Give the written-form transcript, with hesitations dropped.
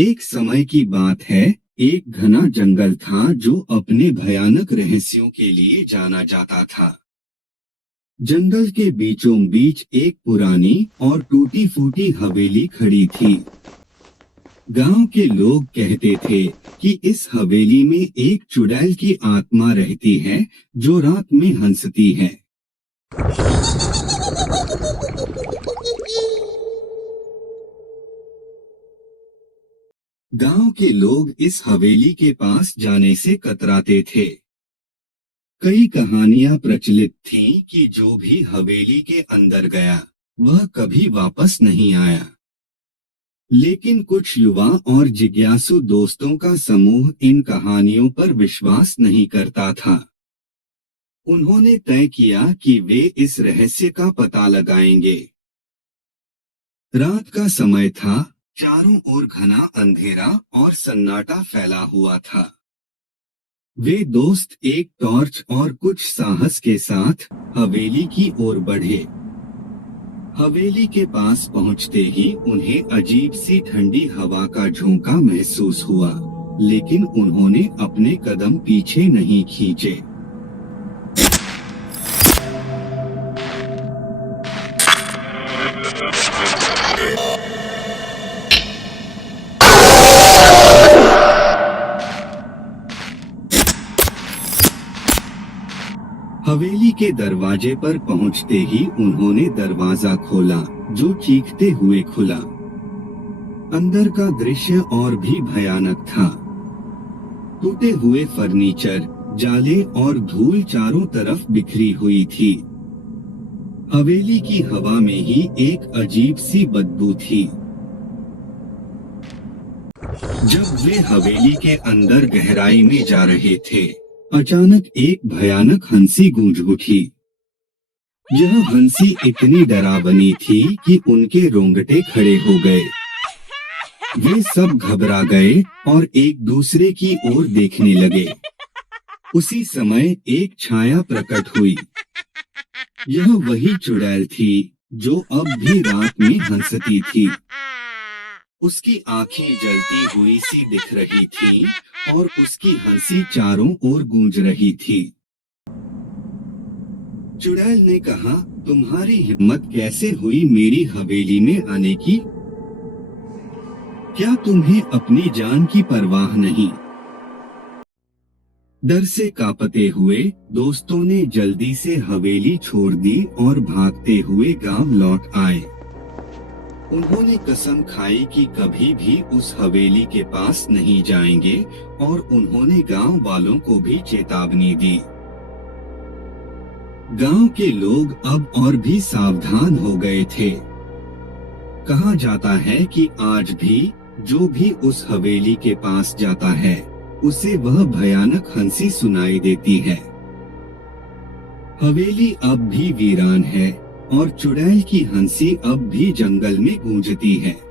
एक समय की बात है, एक घना जंगल था जो अपने भयानक रहस्यों के लिए जाना जाता था। जंगल के बीचों बीच एक पुरानी और टूटी फूटी हवेली खड़ी थी। गांव के लोग कहते थे कि इस हवेली में एक चुड़ैल की आत्मा रहती है जो रात में हंसती है। गांव के लोग इस हवेली के पास जाने से कतराते थे। कई कहानियां प्रचलित थीं कि जो भी हवेली के अंदर गया वह कभी वापस नहीं आया। लेकिन कुछ युवा और जिज्ञासु दोस्तों का समूह इन कहानियों पर विश्वास नहीं करता था। उन्होंने तय किया कि वे इस रहस्य का पता लगाएंगे। रात का समय था, चारों ओर घना अंधेरा और सन्नाटा फैला हुआ था। वे दोस्त एक टॉर्च और कुछ साहस के साथ हवेली की ओर बढ़े। हवेली के पास पहुंचते ही उन्हें अजीब सी ठंडी हवा का झोंका महसूस हुआ, लेकिन उन्होंने अपने कदम पीछे नहीं खींचे। हवेली के दरवाजे पर पहुंचते ही उन्होंने दरवाजा खोला, जो चीखते हुए खुला। अंदर का दृश्य और भी भयानक था। टूटे हुए फर्नीचर, जाले और धूल चारों तरफ बिखरी हुई थी। हवेली की हवा में ही एक अजीब सी बदबू थी। जब वे हवेली के अंदर गहराई में जा रहे थे, अचानक एक भयानक हंसी गूंज उठी। यह हंसी इतनी डरावनी थी कि उनके रोंगटे खड़े हो गए। वे सब घबरा गए और एक दूसरे की ओर देखने लगे। उसी समय एक छाया प्रकट हुई। यह वही चुड़ैल थी जो अब भी रात में हंसती थी। उसकी आंखें जलती हुई सी दिख रही थीं और उसकी हंसी चारों ओर गूंज रही थी। चुड़ैल ने कहा, तुम्हारी हिम्मत कैसे हुई मेरी हवेली में आने की? क्या तुम्हें अपनी जान की परवाह नहीं? डर से कांपते हुए दोस्तों ने जल्दी से हवेली छोड़ दी और भागते हुए गांव लौट आए। उन्होंने कसम खाई कि कभी भी उस हवेली के पास नहीं जाएंगे और उन्होंने गांव वालों को भी चेतावनी दी। गांव के लोग अब और भी सावधान हो गए थे। कहा जाता है कि आज भी जो भी उस हवेली के पास जाता है, उसे वह भयानक हंसी सुनाई देती है। हवेली अब भी वीरान है और चुड़ैल की हंसी अब भी जंगल में गूंजती है।